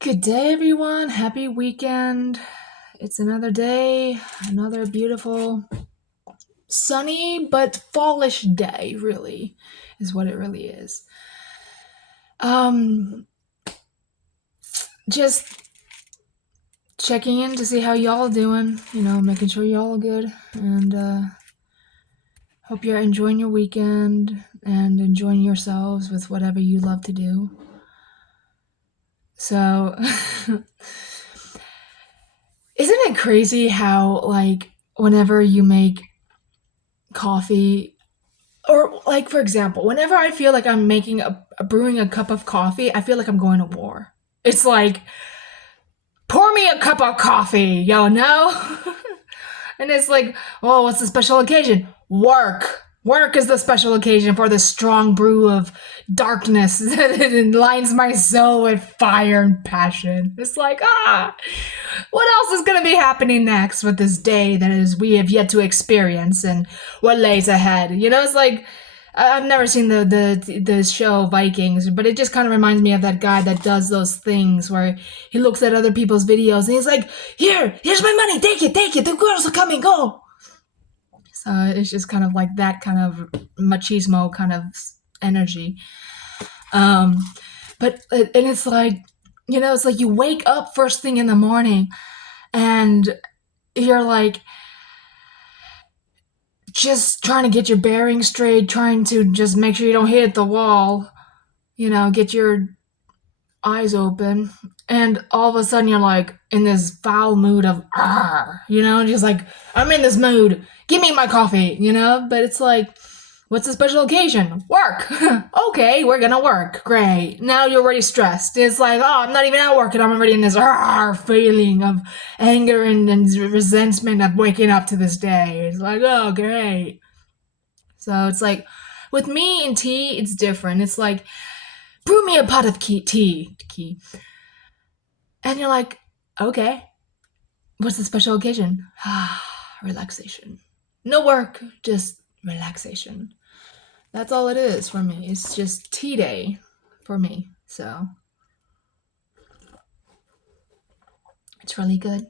Good day, everyone. Happy weekend. It's another day, another beautiful, sunny, but fallish day, really, is what it really is. Um, just checking in to see how y'all doing, making sure y'all are good, and hope you're enjoying your weekend and enjoying yourselves with whatever you love to do. So, isn't it crazy how, whenever you make coffee, or for example, whenever I feel like I'm making brewing a cup of coffee, I feel like I'm going to war. It's like, pour me a cup of coffee, no? And it's like, oh, what's the special occasion? Work is the special occasion for the strong brew of darkness that lines my soul with fire and passion. It's like, what else is going to be happening next with this day that is we have yet to experience and what lays ahead? It's like, I've never seen the show Vikings, but it just kind of reminds me of that guy that does those things where he looks at other people's videos and he's like, here's my money, take it, the girls are coming, go. So it's just kind of like that kind of machismo kind of energy. But and it's like, it's like you wake up first thing in the morning and you're like just trying to get your bearings straight, trying to just make sure you don't hit the wall, get your eyes open, and all of a sudden you're like in this foul mood of just like, I'm in this mood, give me my coffee, but it's like, what's the special occasion? Work. Okay, we're gonna work. Great. Now you're already stressed. It's like, oh, I'm not even at work and I'm already in this feeling of anger and resentment of waking up to this day. It's like, oh, great. So it's like, with me and tea, it's different. It's like, brew me a pot of tea. And you're like, okay, what's the special occasion? Relaxation. No work, just relaxation. That's all it is for me. It's just tea day for me. So it's really good.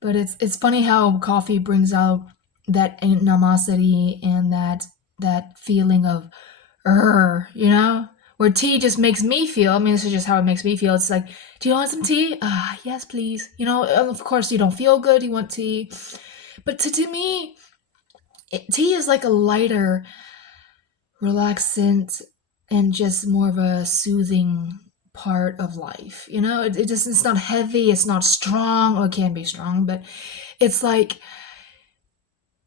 But it's funny how coffee brings out that animosity and that feeling of where tea just makes me feel. I mean, this is just how it makes me feel. It's like, do you want some tea? Yes, please. Of course you don't feel good, you want tea. But to me, tea is like a lighter, relaxant, and just more of a soothing part of life. It's not heavy, it's not strong, or it can be strong, but it's like,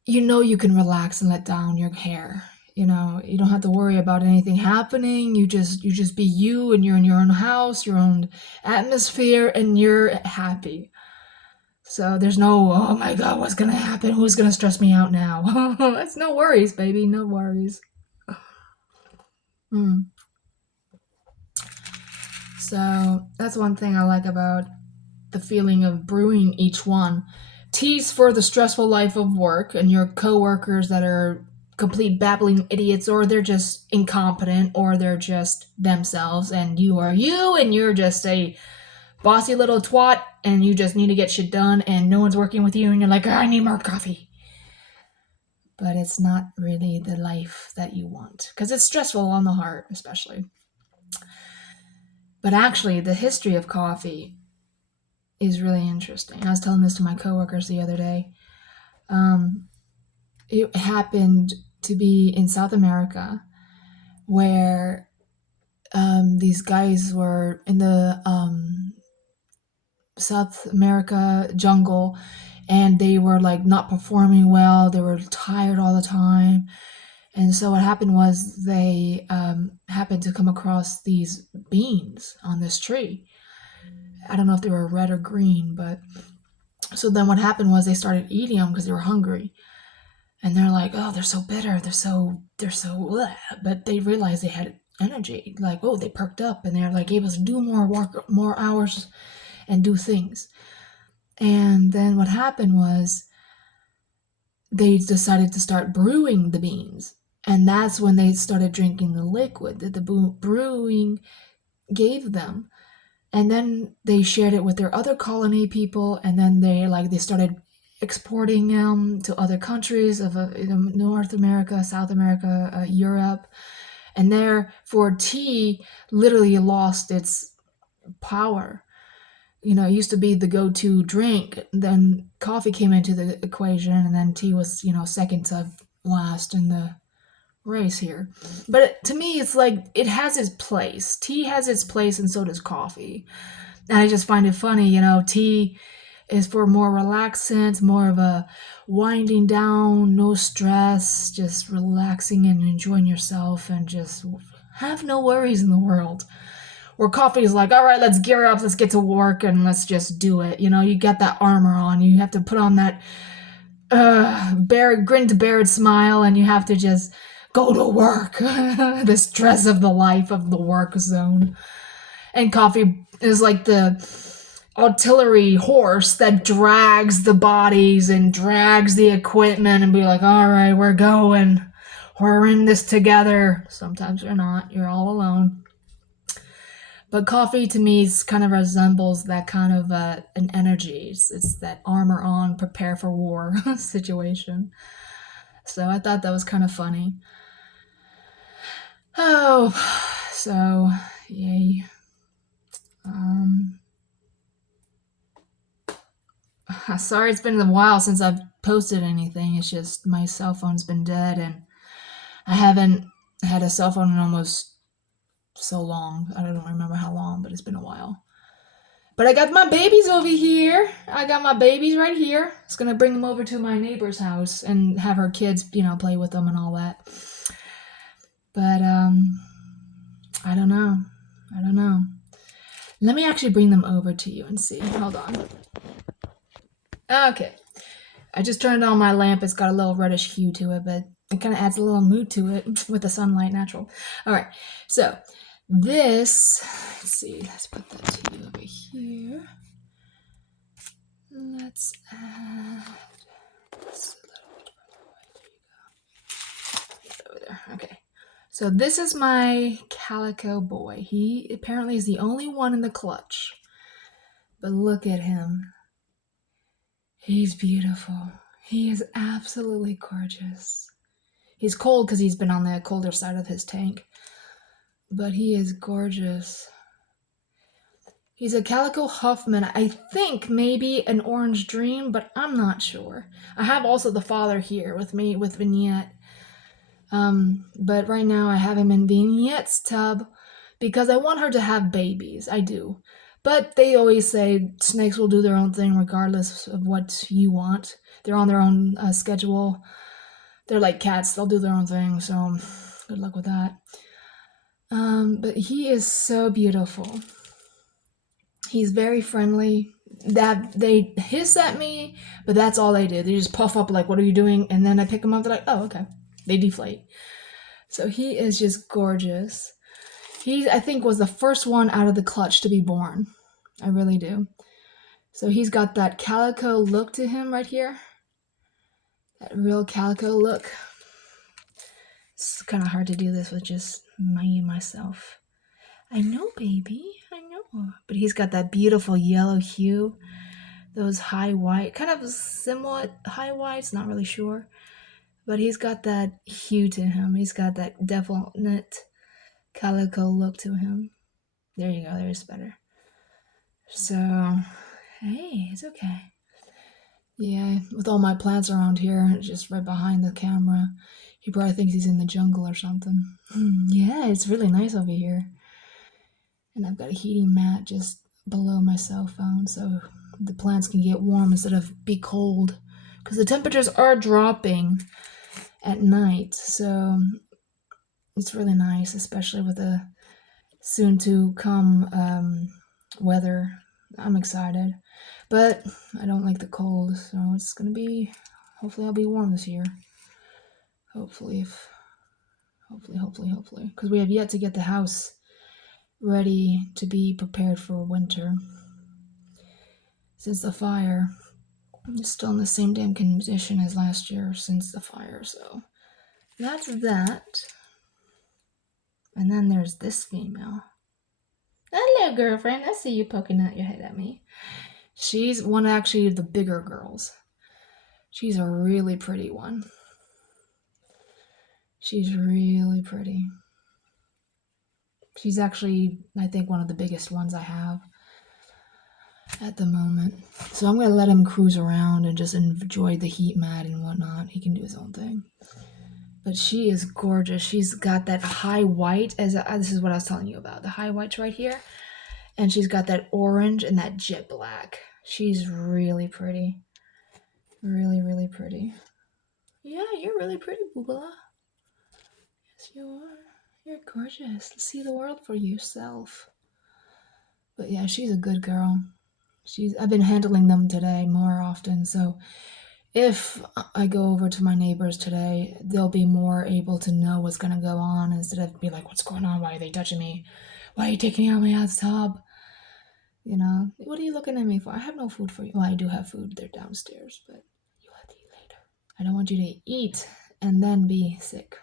you can relax and let down your hair. You don't have to worry about anything happening. You just be you, and you're in your own house, your own atmosphere, and you're happy. So there's no, oh my god, what's gonna happen? Who's gonna stress me out now? That's no worries, baby, no worries. Hmm. So that's one thing I like about the feeling of brewing each one. Teas for the stressful life of work and your coworkers that are complete babbling idiots, or they're just incompetent, or they're just themselves, and you are you, and you're just a bossy little twat, and you just need to get shit done, and no one's working with you, and you're like, I need more coffee. But it's not really the life that you want, because it's stressful on the heart, especially. But actually, the history of coffee is really interesting. I was telling this to my coworkers the other day. It happened to be in South America, where these guys were in the South America jungle, and they were like not performing well. They were tired all the time. And so what happened was they happened to come across these beans on this tree. I don't know if they were red or green, but so then what happened was they started eating them because they were hungry. And they're like, oh, they're so bitter, they're so bleh. But they realized they had energy. Like, oh, they perked up and they're like able to do more work, more hours, and do things. And then what happened was they decided to start brewing the beans. And that's when they started drinking the liquid that the brewing gave them. And then they shared it with their other colony people, and then they started exporting to other countries of North America, South America, Europe, and therefore tea literally lost its power. It used to be the go-to drink. Then coffee came into the equation, and then tea was second to last in the race here. But to me, it's like it has its place. Tea has its place, and so does coffee. And I just find it funny, tea is for more relaxant, more of a winding down, no stress, just relaxing and enjoying yourself and just have no worries in the world. Where coffee is like, all right, let's gear up, let's get to work, and let's just do it. You get that armor on, you have to put on that grin to bear it smile, and you have to just go to work. The stress of the life of the work zone. And coffee is like the artillery horse that drags the bodies and drags the equipment and be like, all right, we're going. We're in this together. Sometimes you're not. You're all alone. But coffee to me kind of resembles that kind of an energy. It's that armor on, prepare for war situation. So I thought that was kind of funny. Oh, so yay. Sorry it's been a while since I've posted anything. It's just my cell phone's been dead, and I haven't had a cell phone in almost so long. I don't remember how long, but it's been a while. But I got my babies over here. I got my babies right here. I was gonna bring them over to my neighbor's house and have her kids, play with them and all that. But I don't know. Let me actually bring them over to you and see. Hold on. Okay. I just turned on my lamp. It's got a little reddish hue to it, but it kind of adds a little mood to it with the sunlight natural. All right. So this, let's see. Let's put that to you over here. Let's add this a little bit further away. There you go. Over there. Okay. So this is my calico boy. He apparently is the only one in the clutch. But look at him. He's beautiful. He is absolutely gorgeous. He's cold because he's been on the colder side of his tank. But he is gorgeous. He's a Calico Huffman. I think maybe an Orange Dream, but I'm not sure. I have also the father here with me with Vignette. But right now I have him in Vignette's tub because I want her to have babies. I do. But they always say snakes will do their own thing regardless of what you want. They're on their own schedule. They're like cats. They'll do their own thing. So good luck with that. But he is so beautiful. He's very friendly. That they hiss at me, but that's all they do. They just puff up like, "What are you doing?" And then I pick them up. They're like, "Oh, okay." They deflate. So he is just gorgeous. He, I think, was the first one out of the clutch to be born. I really do. So he's got that calico look to him right here. That real calico look. It's kind of hard to do this with just me and myself. I know, baby. I know. But he's got that beautiful yellow hue. Those high white, kind of somewhat high whites, not really sure. But he's got that hue to him. He's got that definite calico look to him. There you go. There's better. So, hey, it's okay. Yeah, with all my plants around here, just right behind the camera, he probably thinks he's in the jungle or something. Yeah, it's really nice over here. And I've got a heating mat just below my cell phone so the plants can get warm instead of be cold. Because the temperatures are dropping at night, so it's really nice, especially with the soon to come weather. I'm excited, but I don't like the cold, so it's gonna be, hopefully I'll be warm this year. Hopefully, because we have yet to get the house ready to be prepared for winter. Since the fire, it's still in the same damn condition as last year since the fire, so that's that. And then there's this female. Hello, girlfriend. I see you poking out your head at me. She's one actually of the bigger girls. She's a really pretty one. She's really pretty. She's actually, I think, one of the biggest ones I have at the moment. So I'm going to let him cruise around and just enjoy the heat mat and whatnot. He can do his own thing. But she is gorgeous. She's got that high white, this is what I was telling you about, the high whites right here. And she's got that orange and that jet black. She's really pretty. Really, really pretty. Yeah, you're really pretty, Boobala. Yes, you are. You're gorgeous. See the world for yourself. But yeah, she's a good girl. I've been handling them today more often, so if I go over to my neighbors today, they'll be more able to know what's gonna go on instead of be like, "What's going on? Why are they touching me? Why are you taking me out of my hot tub?" You know, what are you looking at me for? I have no food for you. Well, I do have food. They're downstairs, but you'll have to eat later. I don't want you to eat and then be sick.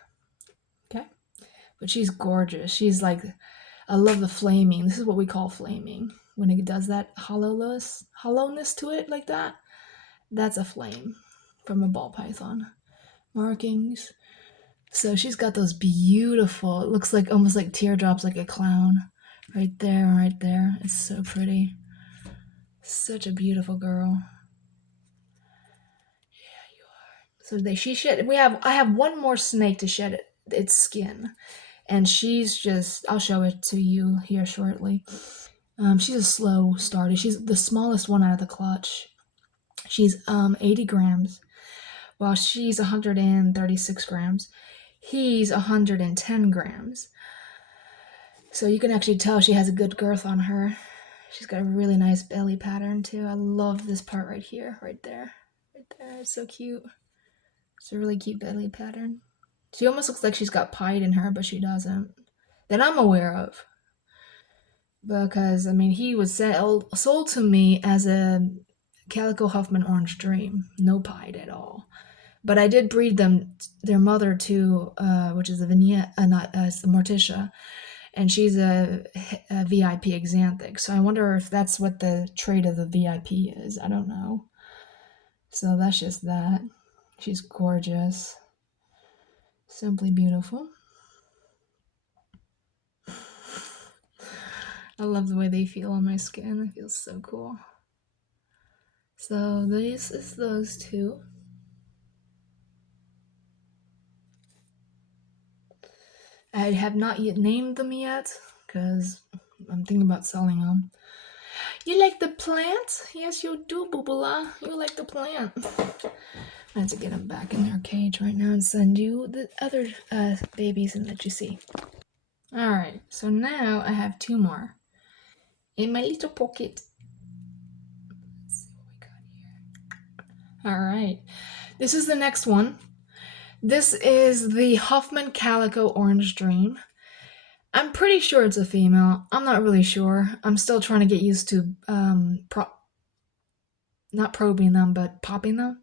Okay? But she's gorgeous. She's like, I love the flaming. This is what we call flaming. When it does that hollowness to it like that, that's a flame from a ball python. Markings. So she's got those beautiful, it looks like almost like teardrops, like a clown. Right there, right there. It's so pretty. Such a beautiful girl. Yeah, you are. So she shed. I have one more snake to shed its skin, and she's just. I'll show it to you here shortly. She's a slow starter. She's the smallest one out of the clutch. She's 80 grams, while she's 136 grams. He's 110 grams. So you can actually tell she has a good girth on her. She's got a really nice belly pattern too. I love this part right here, right there. Right there. It's so cute. It's a really cute belly pattern. She almost looks like she's got pied in her, but she doesn't. That I'm aware of. Because, I mean, he was sold to me as a Calico Huffman Orange Dream. No pied at all. But I did breed their mother to, which is a Vignette, it's the Morticia, and she's a VIP Xanthic. So I wonder if that's what the trait of the VIP is. I don't know. So that's just that. She's gorgeous. Simply beautiful. I love the way they feel on my skin. It feels so cool. So this is those two. I have not yet named them yet because I'm thinking about selling them. You like the plant? Yes, you do, Boobala. You like the plant. I have to get them back in their cage right now and send you the other babies and let you see. Alright, so now I have two more in my little pocket. Let's see what we got here. Alright, this is the next one. This is the Huffman Calico Orange Dream. I'm pretty sure it's a female. I'm not really sure. I'm still trying to get used to not probing them, but popping them.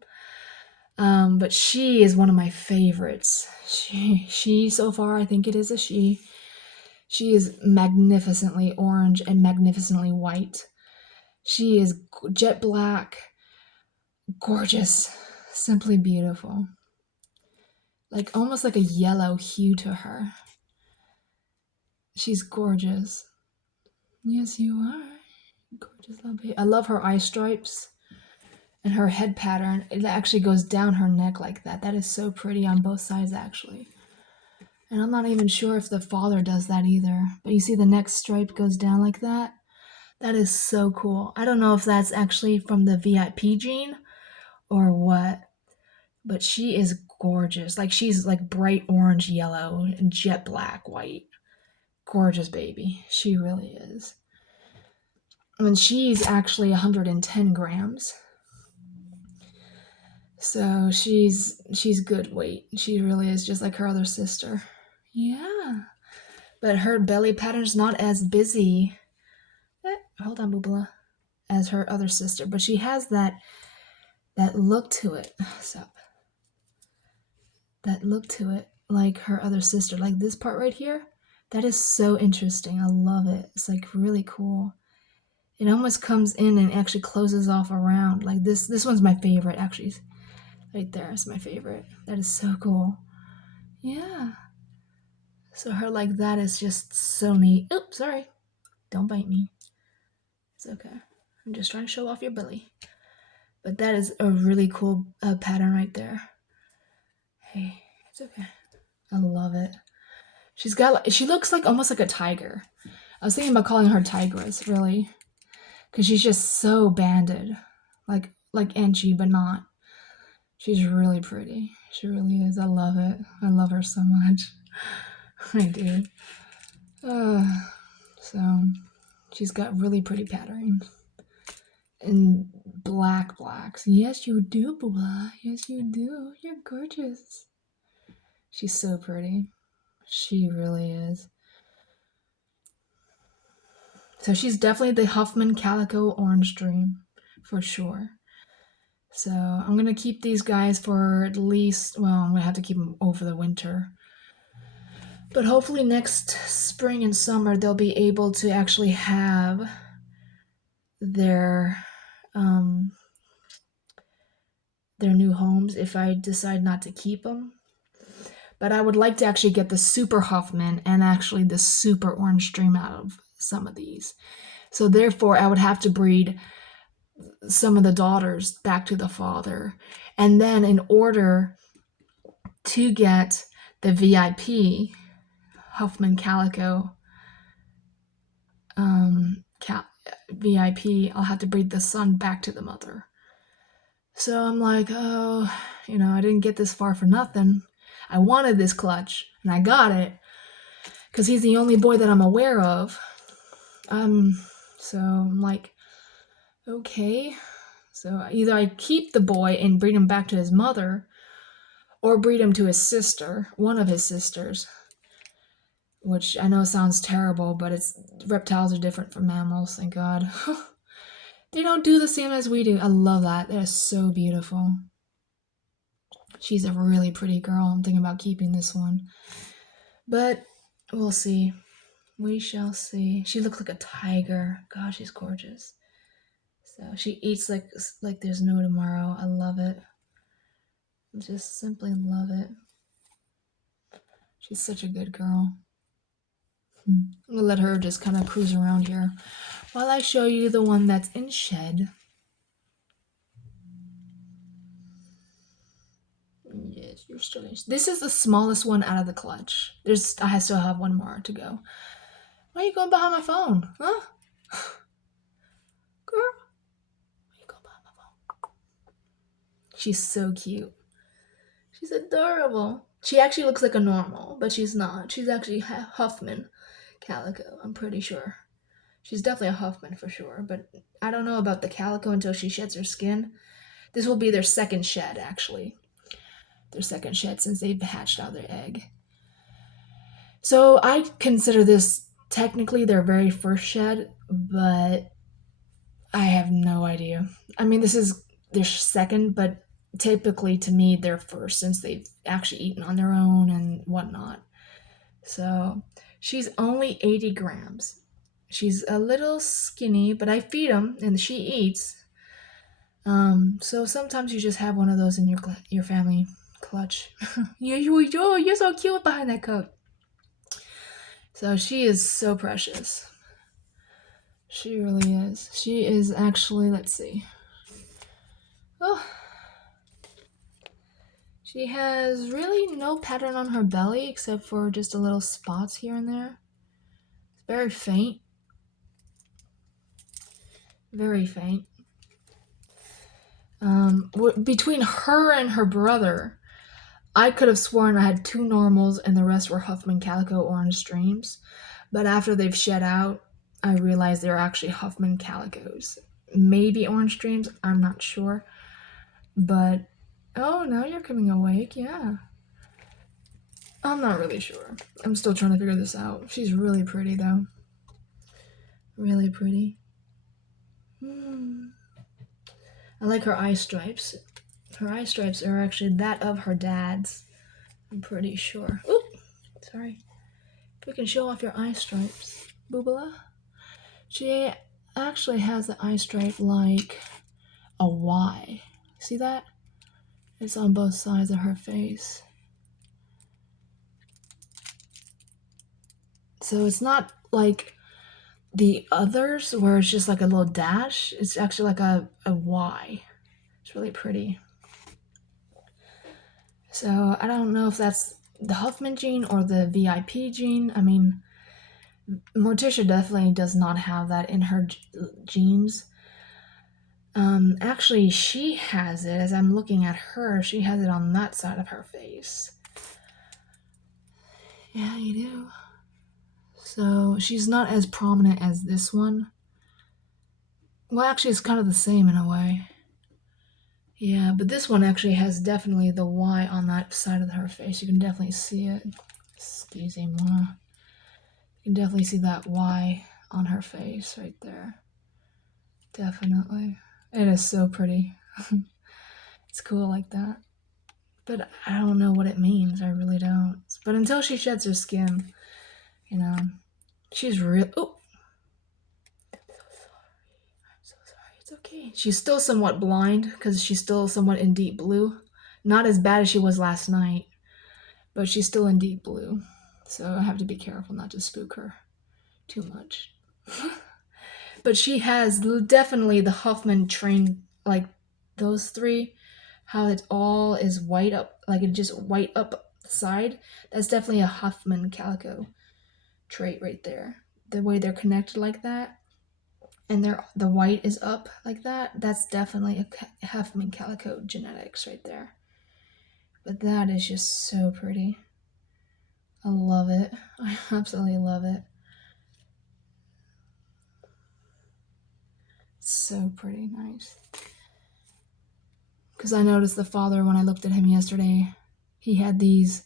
But she is one of my favorites. She so far, I think it is a she. She is magnificently orange and magnificently white. She is jet black, gorgeous, simply beautiful. Like almost like a yellow hue to her. She's gorgeous. Yes, you are. Gorgeous little baby. I love her eye stripes and her head pattern. It actually goes down her neck like that. That is so pretty on both sides, actually. And I'm not even sure if the father does that either. But you see the neck stripe goes down like that? That is so cool. I don't know if that's actually from the VIP gene or what. But she is gorgeous. Like she's like bright orange yellow and jet black white. Gorgeous baby. She really is. I mean, she's actually 110 grams. So she's good weight. She really is just like her other sister. Yeah. But her belly pattern's not as busy. Hold on, Boobala. As her other sister. But she has that look to it. Stop. That look to it like her other sister. Like this part right here. That is so interesting. I love it. It's like really cool. It almost comes in and actually closes off around. Like this one's my favorite actually. Right there is my favorite. That is so cool. Yeah. So her like that is just so neat. Oops, sorry. Don't bite me. It's okay. I'm just trying to show off your belly. But that is a really cool pattern right there. Hey, it's okay. I love it. She looks like almost like a tiger. I was thinking about calling her Tigress, really, because she's just so banded, like Angie, but not. She's really pretty. She really is. I love it. I love her so much. I do. So she's got really pretty patterns and blacks. Yes, you do, Bula. Yes, you do. You're gorgeous. She's so pretty. She really is. So she's definitely the Huffman Calico Orange Dream, for sure. So I'm gonna keep these guys for at least, well, I'm gonna have to keep them over the winter. But hopefully next spring and summer they'll be able to actually have their um, their new homes if I decide not to keep them. But I would like to actually get the Super Huffman and actually the Super Orange Dream out of some of these. So therefore, I would have to breed some of the daughters back to the father. And then in order to get the VIP Huffman Calico VIP, I'll have to breed the son back to the mother. So I'm like, oh, I didn't get this far for nothing. I wanted this clutch, and I got it, because he's the only boy that I'm aware of. So I'm like, okay. So either I keep the boy and breed him back to his mother, or breed him to his sister, one of his sisters. Which I know sounds terrible, but reptiles are different from mammals, thank God. They don't do the same as we do. I love that. That is so beautiful. She's a really pretty girl. I'm thinking about keeping this one. But we'll see. We shall see. She looks like a tiger. Gosh, she's gorgeous. So she eats like there's no tomorrow. I love it. Just simply love it. She's such a good girl. I'm gonna let her just kind of cruise around here while I show you the one that's in shed. Yes, you're still in. This is the smallest one out of the clutch. I still have one more to go. Why are you going behind my phone? Huh? Girl, why are you going behind my phone? She's so cute. She's adorable. She actually looks like a normal, but she's not. She's actually Huffman Calico, I'm pretty sure. She's definitely a Huffman for sure, but I don't know about the Calico until she sheds her skin. This will be their second shed, actually. Their second shed since they've hatched out their egg. So I consider this technically their very first shed, but I have no idea. I mean, this is their second, but typically to me, they're first since they've actually eaten on their own and whatnot. So she's only 80 grams. She's a little skinny, but I feed them and she eats. So sometimes you just have one of those in your family clutch. You're so cute behind that coat. So she is so precious. She really is. She is actually, let's see. Oh. She has really no pattern on her belly except for just a little spots here and there. It's very faint. Very faint. Between her and her brother, I could have sworn I had two normals and the rest were Huffman Calico Orange Dreams. But after they've shed out, I realized they're actually Huffman Calicos. Maybe Orange Dreams, I'm not sure. But, oh, now you're coming awake, yeah. I'm not really sure. I'm still trying to figure this out. She's really pretty, though. Really pretty. I like her eye stripes. Her eye stripes are actually that of her dad's. I'm pretty sure. Oop! Sorry. We can show off your eye stripes. Boobala. She actually has the eye stripe like a Y. See that? It's on both sides of her face. So it's not like the others where it's just like a little dash. It's actually like a Y. It's really pretty. So I don't know if that's the Huffman gene or the VIP gene. I mean, Morticia definitely does not have that in her genes. Actually, she has it. As I'm looking at her, she has it on that side of her face. Yeah, you do. So she's not as prominent as this one. Well, actually, it's kind of the same in a way. Yeah, but this one actually has definitely the Y on that side of her face. You can definitely see it. Excuse me. You can definitely see that Y on her face right there. Definitely. It is so pretty. It's cool like that. But I don't know what it means. I really don't. But until she sheds her skin, you know, she's real. Oh, I'm so sorry. It's okay. She's still somewhat blind because she's still somewhat in deep blue. Not as bad as she was last night, but she's still in deep blue. So I have to be careful not to spook her too much. But she has definitely the Huffman train, like those three, how it all is white up, like it just white up side. That's definitely a Huffman calico trait right there. The way they're connected like that, and the white is up like that. That's definitely a Huffman calico genetics right there. But that is just so pretty. I love it. I absolutely love it. So pretty, nice. Because I noticed the father when I looked at him yesterday. He had these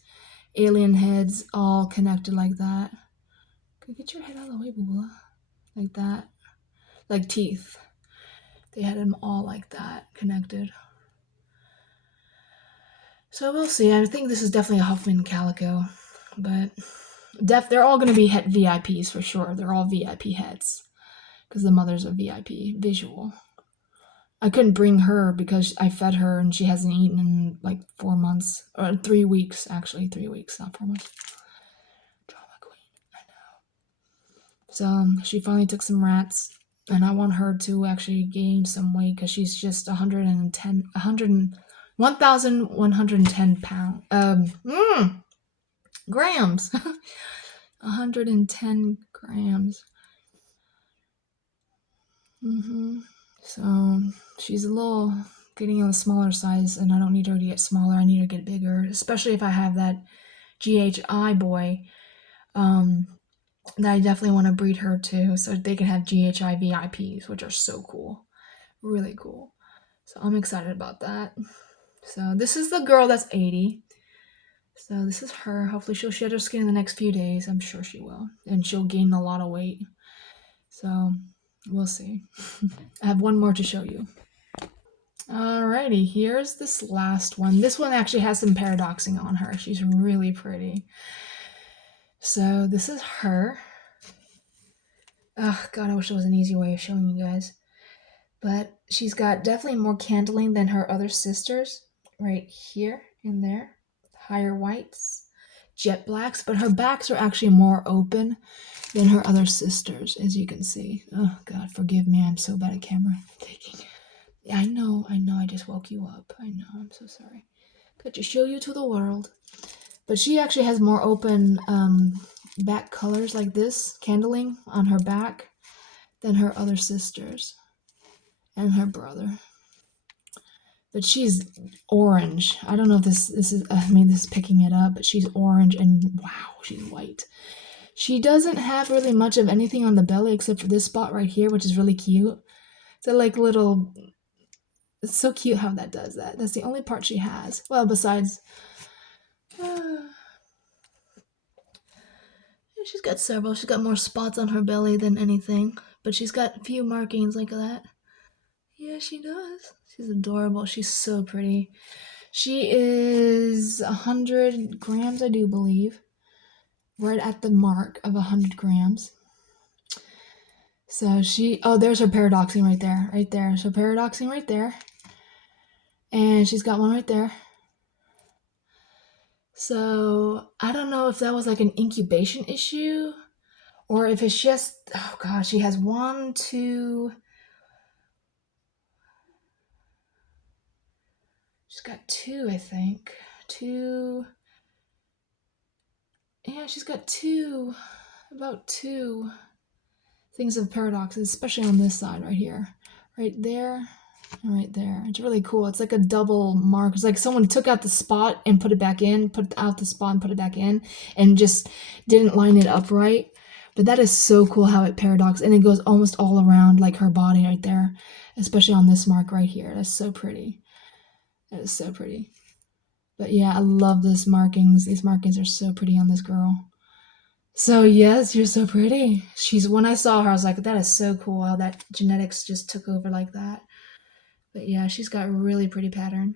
alien heads all connected like that. Get your head out of the way, Boola. Like that. Like teeth. They had them all like that, connected. So we'll see. I think this is definitely a Huffman calico. But they're all going to be VIPs for sure. They're all VIP heads. Because the mother's a VIP visual. I couldn't bring her because I fed her and she hasn't eaten in like 4 months. Or 3 weeks, actually. 3 weeks, not 4 months. Drama queen. I know. So she finally took some rats. And I want her to actually gain some weight because she's just 1,110 pounds. Grams. 110 grams. So she's a little getting on the smaller size, and I don't need her to get smaller. I need her to get bigger, especially if I have that GHI boy. That I definitely want to breed her too, so they can have GHI VIPs, which are so cool, really cool. So I'm excited about that. So this is the girl that's 80. So this is her. Hopefully she'll shed her skin in the next few days. I'm sure she will, and she'll gain a lot of weight. So we'll see. I have one more to show you. Alrighty, here's this last one. This one actually has some paradoxing on her. She's really pretty. So this is her. Oh god, I wish there was an easy way of showing you guys. But she's got definitely more candling than her other sisters. Right here and there. Higher whites, jet blacks, but her backs are actually more open than her other sisters, as you can see. Oh god, forgive me, I'm so bad at camera taking. I know, I just woke you up. I know, I'm so sorry. Got to show you to the world. But she actually has more open back colors like this, candling on her back, than her other sisters and her brother. But she's orange. I don't know if this is, this is picking it up, but she's orange and wow, she's white. She doesn't have really much of anything on the belly except for this spot right here, which is really cute. It's like little. It's so cute how that does that. That's the only part she has. Well, besides, she's got several. She's got more spots on her belly than anything, but she's got a few markings like that. Yeah, she does. She's adorable. She's so pretty. She is 100 grams, I do believe. right at the mark of 100 grams. So there's her paradoxing right there. So paradoxing right there. And she's got one right there. So I don't know if that was like an incubation issue or if it's just, oh gosh, she has 1, 2. She's got 2, I think. 2. Yeah, she's got 2, about 2 things of paradoxes, especially on this side right here. Right there and right there. It's really cool. It's like a double mark. It's like someone took out the spot and put it back in, put out the spot and put it back in, and just didn't line it up right. But that is so cool how it paradoxes, and it goes almost all around like her body right there, especially on this mark right here. That's so pretty. That is so pretty. But yeah, I love this markings. These markings are so pretty on this girl. So yes, you're so pretty. When I saw her, I was like, that is so cool how that genetics just took over like that. But yeah, she's got a really pretty pattern.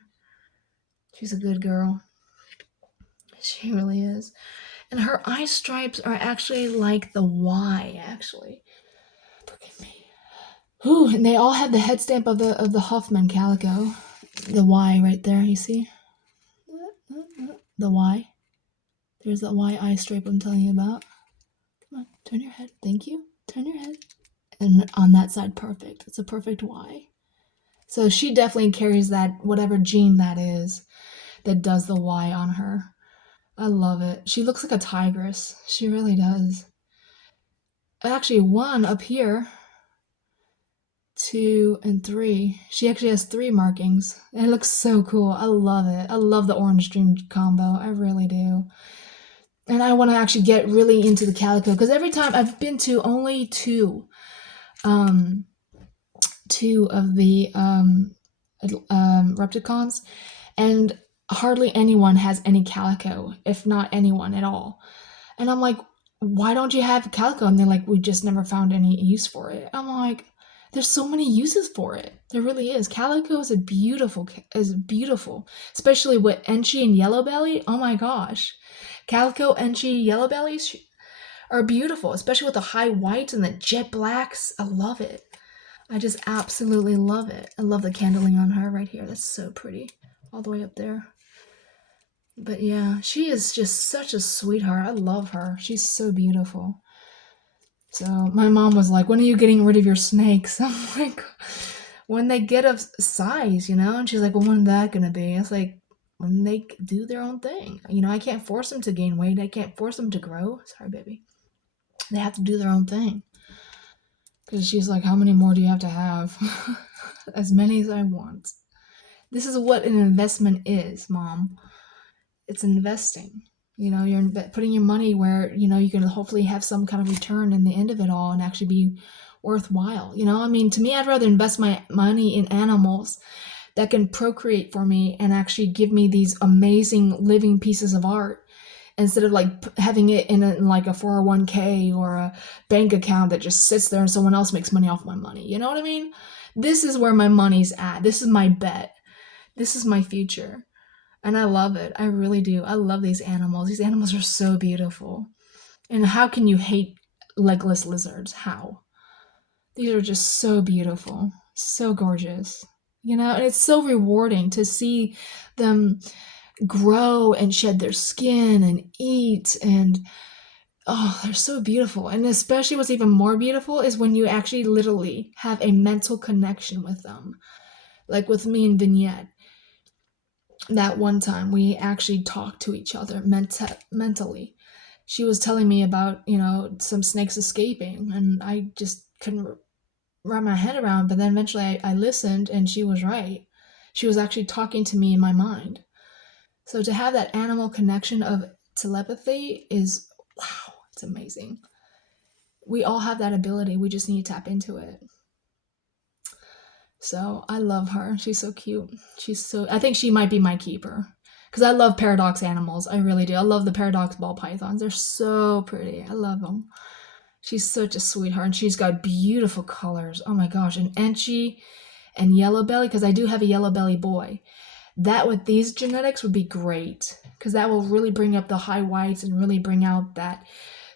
She's a good girl. She really is. And her eye stripes are actually like the Y, actually. Forgive me. Ooh, and they all have the head stamp of the Huffman calico. The Y right there, you see? The Y. There's that Y eye stripe I'm telling you about. Come on, turn your head. Thank you. Turn your head. And on that side, perfect. It's a perfect Y. So she definitely carries that, whatever gene that is, that does the Y on her. I love it. She looks like a tigress. She really does. Actually, 1 up here, 2 and 3. She actually has 3 markings. It looks so cool. I love it. I love the orange dream combo. I really do. And I want to actually get really into the calico because every time I've been to only 2 of the Repticons, and hardly anyone has any calico, if not anyone at all. And I'm like, why don't you have calico? And they're like, we just never found any use for it. I'm like, there's so many uses for it. There really is. Calico is beautiful, especially with Enchi and Yellow Belly. Oh my gosh. Calico, Enchi, Yellow Bellies are beautiful, especially with the high whites and the jet blacks. I love it. I just absolutely love it. I love the candling on her right here. That's so pretty. All the way up there. But yeah, she is just such a sweetheart. I love her. She's so beautiful. So my mom was like, when are you getting rid of your snakes? I'm like, when they get of size, And she's like, well, when's that going to be? It's like, when they do their own thing. I can't force them to gain weight. I can't force them to grow. Sorry, baby. They have to do their own thing. Because she's like, how many more do you have to have? As many as I want. This is what an investment is, Mom. It's investing. You're putting your money where, you can hopefully have some kind of return in the end of it all and actually be worthwhile. To me, I'd rather invest my money in animals that can procreate for me and actually give me these amazing living pieces of art instead of like having it in like a 401k or a bank account that just sits there and someone else makes money off my money. You know what I mean? This is where my money's at. This is my bet. This is my future. And I love it. I really do. I love these animals. These animals are so beautiful. And how can you hate legless lizards? How? These are just so beautiful. So gorgeous. And it's so rewarding to see them grow and shed their skin and eat, and they're so beautiful. And especially what's even more beautiful is when you actually literally have a mental connection with them. Like with me and Vignette, that one time we actually talked to each other mentally. She was telling me about, some snakes escaping, and I just couldn't wrap my head around, but then eventually I listened and she was right. She was actually talking to me in my mind. So to have that animal connection of telepathy is, wow, it's amazing. We all have that ability. We just need to tap into it. So I love her. She's so cute. I think she might be my keeper. Because I love paradox animals. I really do. I love the paradox ball pythons. They're so pretty. I love them. She's such a sweetheart. And she's got beautiful colors. Oh my gosh. And Enchi and Yellow Belly, because I do have a Yellow Belly boy. That with these genetics would be great. because that will really bring up the high whites and really bring out that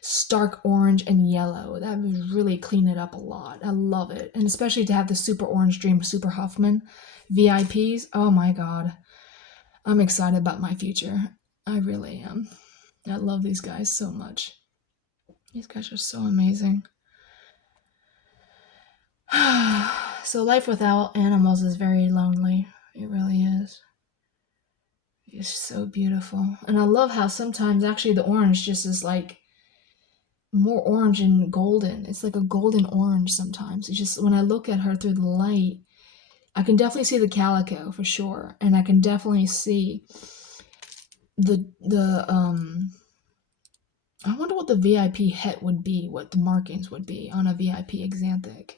stark orange and yellow. That would really clean it up a lot. I love it. And especially to have the Super Orange Dream Super Huffman VIPs. Oh my god. I'm excited about my future. I really am. I love these guys so much. These guys are so amazing. So life without animals is very lonely. It really is. It's so beautiful. And I love how sometimes actually the orange just is like more orange and golden. It's like a golden orange sometimes. It's just when I look at her through the light, I can definitely see the calico for sure. And I can definitely see the I wonder what the VIP het would be, what the markings would be on a VIP Xanthic.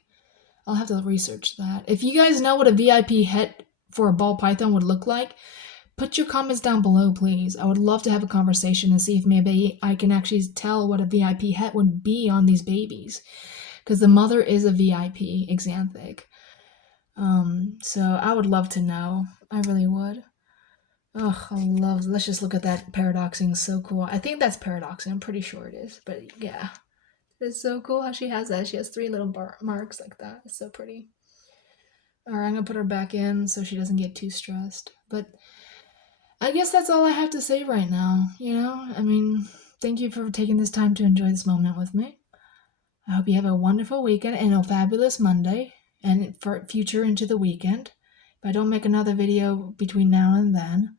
I'll have to research that. If you guys know what a VIP het for a ball python would look like, put your comments down below, please. I would love to have a conversation and see if maybe I can actually tell what a VIP het would be on these babies. Because the mother is a VIP Xanthic. So I would love to know. I really would. Oh, I love. Let's just look at that paradoxing. So cool. I think that's paradoxing. I'm pretty sure it is. But yeah, it's so cool how she has that. She has 3 little marks like that. It's so pretty. All right, I'm gonna put her back in so she doesn't get too stressed. But I guess that's all I have to say right now. I mean, thank you for taking this time to enjoy this moment with me. I hope you have a wonderful weekend and a fabulous Monday and for future into the weekend. If I don't make another video between now and then,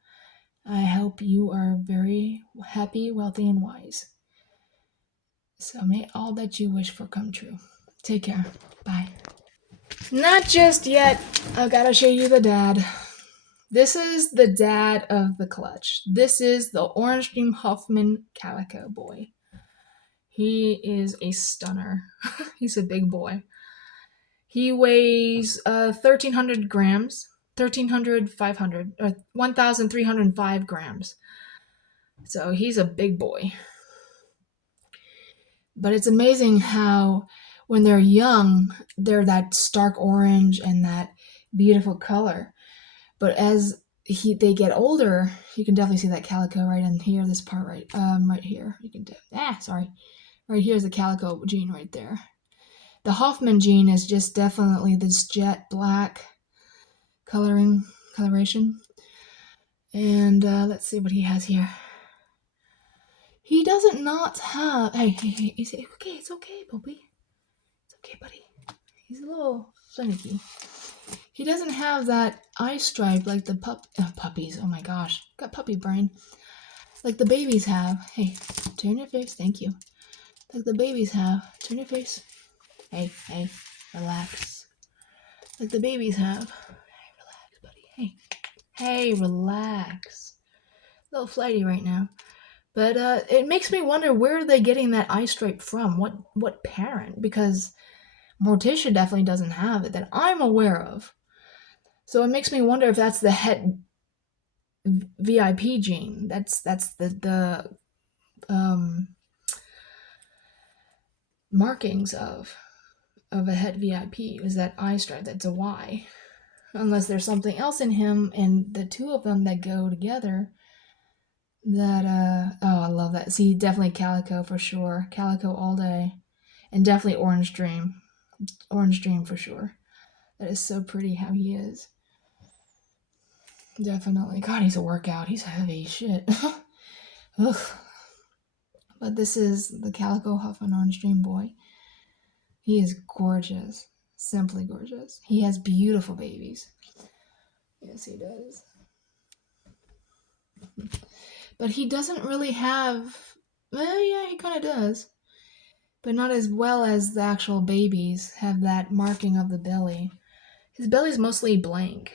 I hope you are very happy, wealthy, and wise. So may all that you wish for come true. Take care. Bye. Not just yet. I gotta show you the dad. This is the dad of the clutch. This is the Orange Dream Huffman Calico boy. He is a stunner. He's a big boy. He weighs 1,300 grams, 1,305 grams. So he's a big boy. But it's amazing how when they're young, they're that stark orange and that beautiful color. But as they get older, you can definitely see that calico right in here, this part right here. You can right here's the calico gene right there. The Hoffman gene is just definitely this jet black coloration. And let's see what he has here. He doesn't not have. Hey, is it okay? It's okay, Bobby. It's okay, buddy. He's a little finicky. He doesn't have that eye stripe like the puppies. Oh my gosh, got puppy brain. Like the babies have. Hey, turn your face. Thank you. Like the babies have. Turn your face. Hey, relax. Like the babies have. Hey, relax, buddy. Hey, relax. A little flighty right now. But it makes me wonder where are they getting that eye stripe from? What parent? Because Morticia definitely doesn't have it that I'm aware of. So it makes me wonder if that's the het VIP gene. That's the markings of a het VIP. Is that eye stripe? That's a Y. Unless there's something else in him and the two of them that go together. That oh, I love that. See, definitely Calico for sure. Calico all day, and definitely Orange Dream. Orange Dream for sure. That is so pretty how he is. Definitely. God, he's a workout. He's heavy. Shit. Ugh. But this is the Calico Huffman Orange Dream boy. He is gorgeous. Simply gorgeous. He has beautiful babies. Yes, he does. But he doesn't really have. Well, yeah, he kind of does. But not as well as the actual babies have that marking of the belly. His belly's mostly blank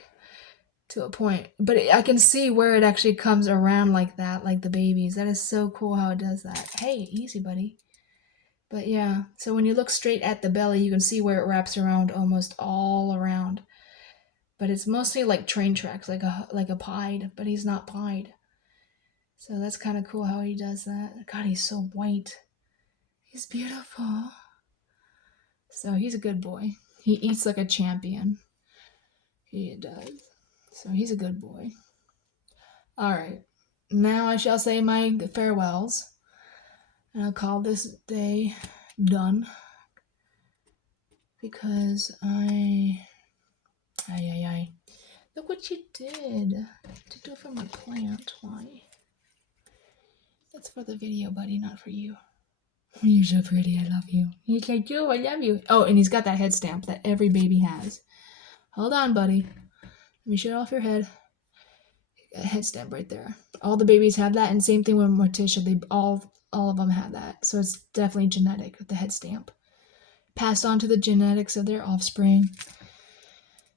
to a point, but I can see where it actually comes around like that, like the babies. That is so cool how it does that. Hey, easy, buddy. But yeah, so when you look straight at the belly, you can see where it wraps around almost all around. But it's mostly like train tracks, like a pied, but he's not pied. So that's kind of cool how he does that. God, he's so white. He's beautiful. So he's a good boy. He eats like a champion. He does. So he's a good boy. All right. now I shall say my farewells. And I'll call this day done. Because I. Look what you did. To do it for my plant. Why? That's for the video, buddy, not for you. You're so pretty. I love you. He's like, Joe, I love you. Oh, and he's got that head stamp that every baby has. Hold on, buddy. Let me shut off your head. A head stamp right there. All the babies have that, and same thing with Morticia. They all of them have that. So it's definitely genetic with the head stamp. Passed on to the genetics of their offspring.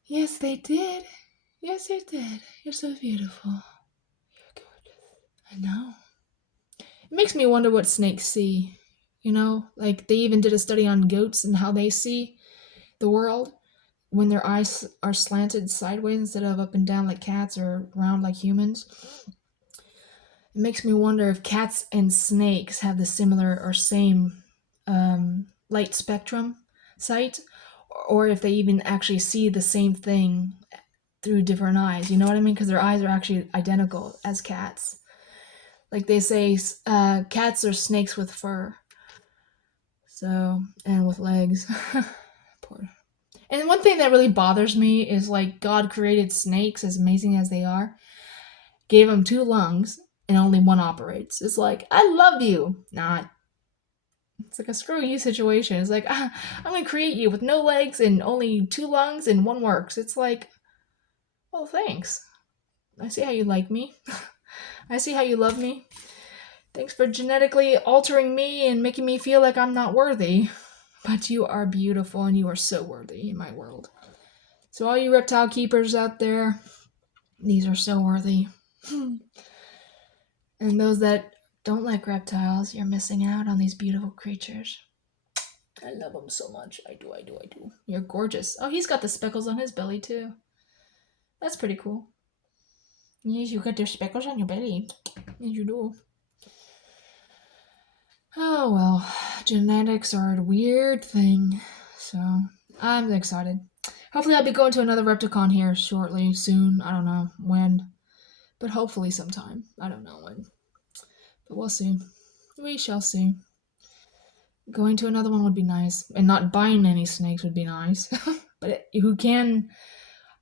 Yes, they did. Yes, they did. You're so beautiful. You're gorgeous. I know. It makes me wonder what snakes see. You know, like they even did a study on goats and how they see the world when their eyes are slanted sideways instead of up and down like cats or round like humans. It makes me wonder if cats and snakes have the similar or same light spectrum sight, or if they even actually see the same thing through different eyes. You know what I mean? Because their eyes are actually identical as cats. Like they say, cats are snakes with fur. So, and with legs. Poor. And one thing that really bothers me is like God created snakes, as amazing as they are, gave them 2 lungs, and only one operates. It's like, I love you. Not. It's like a screw you situation. It's like, I'm going to create you with no legs and only 2 lungs and one works. It's like, well, thanks. I see how you like me. I see how you love me. Thanks for genetically altering me and making me feel like I'm not worthy. But you are beautiful and you are so worthy in my world. So all you reptile keepers out there, these are so worthy. And those that don't like reptiles, you're missing out on these beautiful creatures. I love them so much. I do. You're gorgeous. Oh, he's got the speckles on his belly too. That's pretty cool. Yes, you got your speckles on your belly. Yes, you do. Oh well, genetics are a weird thing. So, I'm excited. Hopefully I'll be going to another Repticon here shortly, soon. I don't know when. But hopefully sometime. I don't know when. But we'll see. We shall see. Going to another one would be nice. And not buying any snakes would be nice. But who can...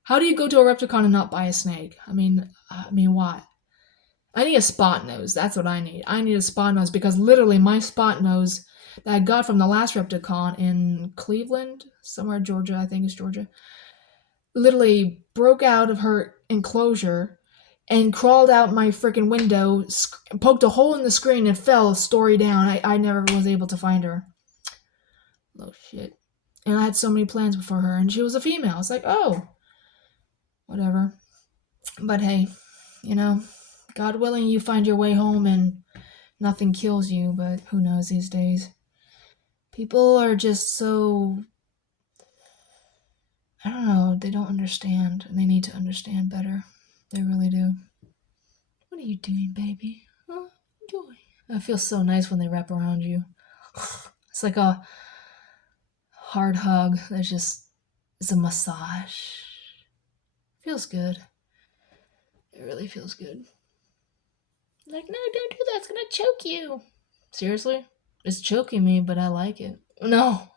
How do you go to a Repticon and not buy a snake? I mean, what? I need a spot nose. That's what I need. I need a spot nose because literally my spot nose that I got from the last Repticon in Cleveland, somewhere Georgia, I think it's Georgia, literally broke out of her enclosure and crawled out my freaking window, poked a hole in the screen and fell a story down. I never was able to find her. Oh, shit. And I had so many plans for her, and she was a female. It's like, oh, whatever. But hey, you know, God willing, you find your way home and nothing kills you, but who knows these days. People are just so... I don't know, they don't understand, and they need to understand better. They really do. What are you doing, baby? Huh? Joy. It feels so nice when they wrap around you. It's like a hard hug. It's a massage. Feels good. It really feels good. Like, no, don't do that. It's gonna choke you. Seriously? It's choking me, but I like it. No.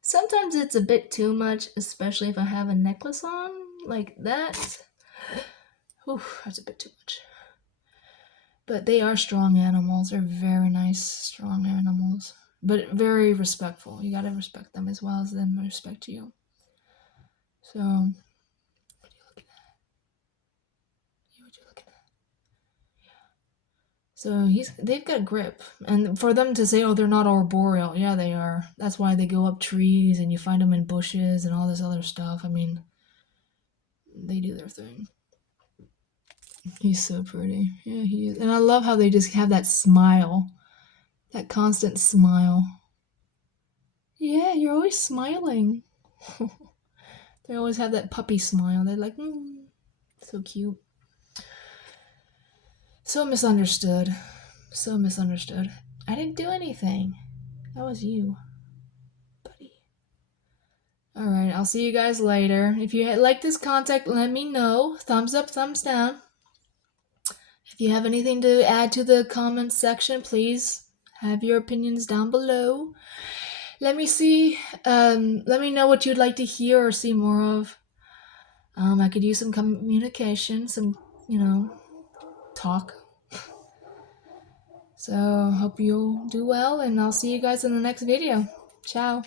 Sometimes it's a bit too much, especially if I have a necklace on. Like that. That's a bit too much. But they are strong animals. They're very nice, strong animals. But very respectful. You gotta respect them as well as them respect you. So, what are you looking at? What you looking at? Yeah. So they've got grip. And for them to say, oh, they're not arboreal. Yeah, they are. That's why they go up trees and you find them in bushes and all this other stuff. I mean, they do their thing. He's so pretty. Yeah, he is. And I love how they just have that smile. That constant smile. Yeah, you're always smiling. They always have that puppy smile. They're like, so cute. So misunderstood. So misunderstood. I didn't do anything. That was you, buddy. Alright, I'll see you guys later. If you like this content, let me know. Thumbs up, thumbs down. If you have anything to add to the comments section, please have your opinions down below. Let me see. Let me know what you'd like to hear or see more of. I could use some communication, some, talk. So, hope you'll do well, and I'll see you guys in the next video. Ciao.